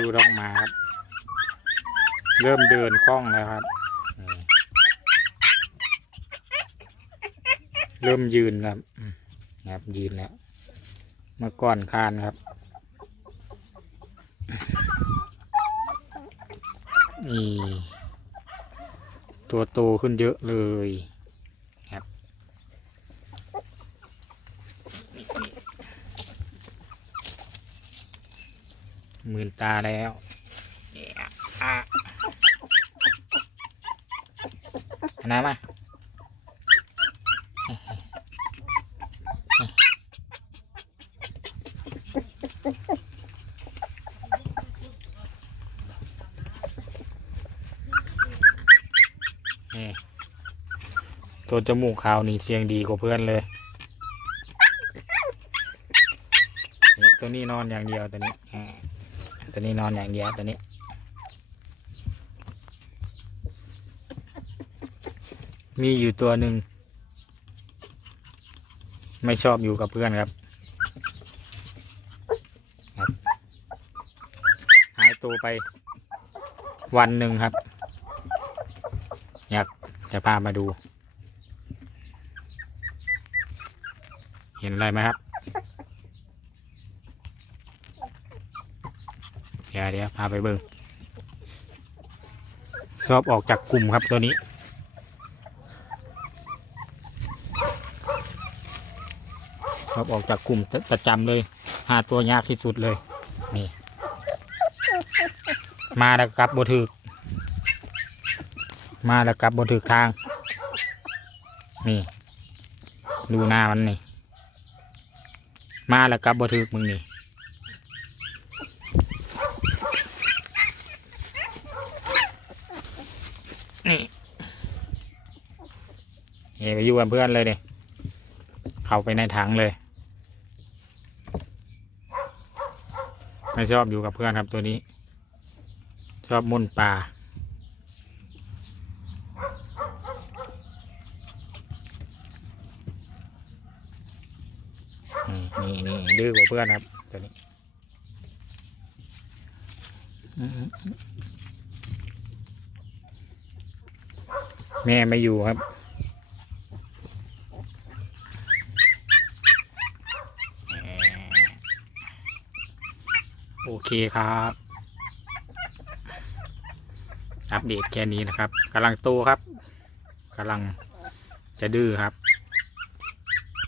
ดูน้องหมาครับ เริ่มเดินคล่องแล้วครับ เริ่มยืนครับอืมครับยืนแล้วเมื่อก่อนคานครับ นี่ ตัวโตขึ้นเยอะเลยครับ หมื่นตาแล้วเนี่ยอะอันน้ำมาตัวจมูกขาวนี่เสียงดีกว่าเพื่อนเลยนี่ตัวนี้นอนอย่างเดียวตัวนี้ ตัวนี้นอนอย่างเดียวตัวนี้ มีอยู่ตัวหนึ่ง ไม่ชอบอยู่กับเพื่อนครับครับหายตัวไปวันหนึ่งครับ อยากจะพามาดู เห็นอะไรไหมครับ เดี๋ยวเดี๋ยวพาไปเบิ่งชอบออกจากกลุ่มครับตัวนี้ชอบออกจากกลุ่มประจำเลย หาตัวยากที่สุดเลย นี่ มาแล้วกลับบถึก มาแล้วกลับบถึกทาง นี่ ดูหน้ามันนี่ มาแล้วกลับบถึกมึงนี่ นี่เฮ้ไปอยู่กับเพื่อนเลยเนี่ยเข้าไปในถังเลย ไม่ชอบอยู่กับเพื่อนครับตัวนี้ ชอบมุนป่านี่นี่นี่ดื้อกว่าเพื่อนครับตัวนี้อืม แม่ไม่อยู่ครับ โอเคครับ อัปเดตแค่นี้นะครับกำลังโตครับกำลังจะดื้อครับ